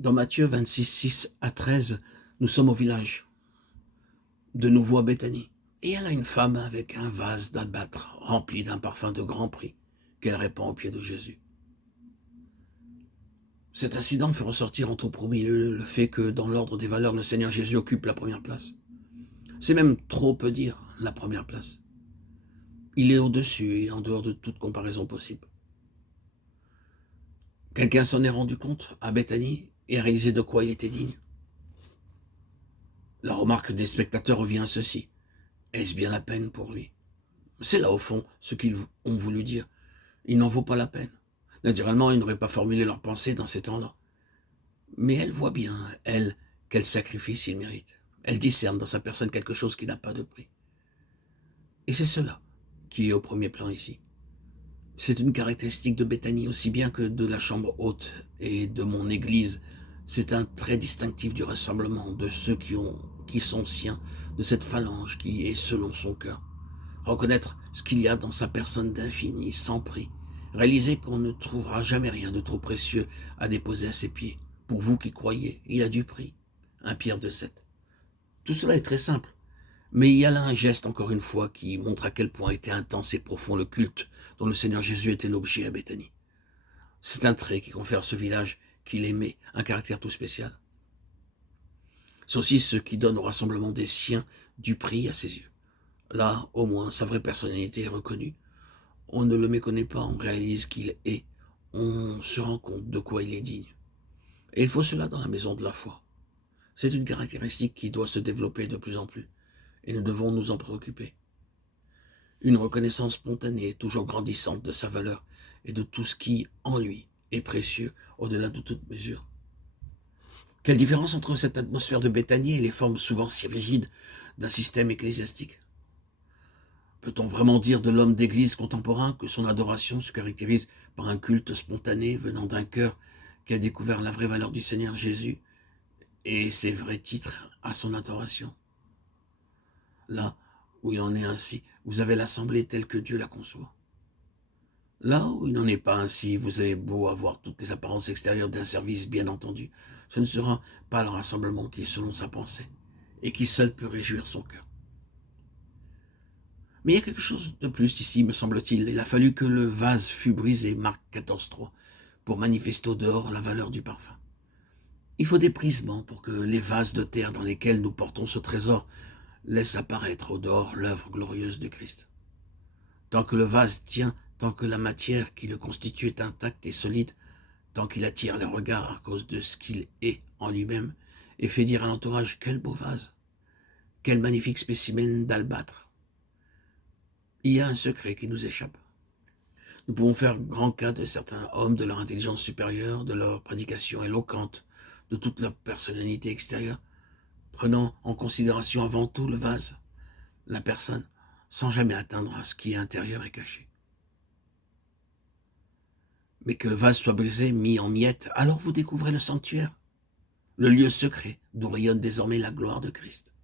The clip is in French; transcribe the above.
Dans Matthieu 26, 6 à 13, nous sommes au village, de nouveau à Béthanie. Et il y a là une femme avec un vase d'albâtre rempli d'un parfum de grand prix qu'elle répand aux pieds de Jésus. Cet incident fait ressortir en tout premier lieu le fait que dans l'ordre des valeurs, le Seigneur Jésus occupe la première place. C'est même trop peu dire la première place. Il est au-dessus et en dehors de toute comparaison possible. Quelqu'un s'en est rendu compte à Béthanie et a réalisé de quoi il était digne. La remarque des spectateurs revient à ceci. Est-ce bien la peine pour lui? C'est là, au fond, ce qu'ils ont voulu dire. Il n'en vaut pas la peine. Naturellement, ils n'auraient pas formulé leur pensée dans ces temps-là. Mais elle voit bien, elle, quel sacrifice il mérite. Elle discerne dans sa personne quelque chose qui n'a pas de prix. Et c'est cela qui est au premier plan ici. C'est une caractéristique de Béthanie aussi bien que de la chambre haute et de mon église. C'est un trait distinctif du rassemblement de ceux qui sont siens, de cette phalange qui est selon son cœur. Reconnaître ce qu'il y a dans sa personne d'infini, sans prix. Réaliser qu'on ne trouvera jamais rien de trop précieux à déposer à ses pieds. Pour vous qui croyez, il a du prix. 1 Pierre 2,7. Tout cela est très simple. Mais il y a là un geste, encore une fois, qui montre à quel point était intense et profond le culte dont le Seigneur Jésus était l'objet à Béthanie. C'est un trait qui confère à ce village qu'il aimait un caractère tout spécial. C'est aussi ce qui donne au rassemblement des siens du prix à ses yeux. Là, au moins, sa vraie personnalité est reconnue. On ne le méconnaît pas, on réalise qu'il est. On se rend compte de quoi il est digne. Et il faut cela dans la maison de la foi. C'est une caractéristique qui doit se développer de plus en plus. Et nous devons nous en préoccuper. Une reconnaissance spontanée, toujours grandissante de sa valeur et de tout ce qui, en lui, est précieux au-delà de toute mesure. Quelle différence entre cette atmosphère de Béthanie et les formes souvent si rigides d'un système ecclésiastique? Peut-on vraiment dire de l'homme d'église contemporain que son adoration se caractérise par un culte spontané venant d'un cœur qui a découvert la vraie valeur du Seigneur Jésus et ses vrais titres à son adoration? Là où il en est ainsi, vous avez l'assemblée telle que Dieu la conçoit. Là où il n'en est pas ainsi, vous avez beau avoir toutes les apparences extérieures d'un service bien entendu, ce ne sera pas le rassemblement qui est selon sa pensée et qui seul peut réjouir son cœur. Mais il y a quelque chose de plus ici, me semble-t-il. Il a fallu que le vase fût brisé, Marc 14,3, pour manifester au dehors la valeur du parfum. Il faut des brisements pour que les vases de terre dans lesquels nous portons ce trésor laissent apparaître au dehors l'œuvre glorieuse de Christ. Tant que le vase tient, tant que la matière qui le constitue est intacte et solide, tant qu'il attire les regards à cause de ce qu'il est en lui-même, et fait dire à l'entourage « quel beau vase, quel magnifique spécimen d'albâtre », il y a un secret qui nous échappe. Nous pouvons faire grand cas de certains hommes, de leur intelligence supérieure, de leur prédication éloquente, de toute leur personnalité extérieure, prenant en considération avant tout le vase, la personne, sans jamais atteindre à ce qui est intérieur et caché. Mais que le vase soit brisé, mis en miettes, alors vous découvrez le sanctuaire, le lieu secret d'où rayonne désormais la gloire de Christ.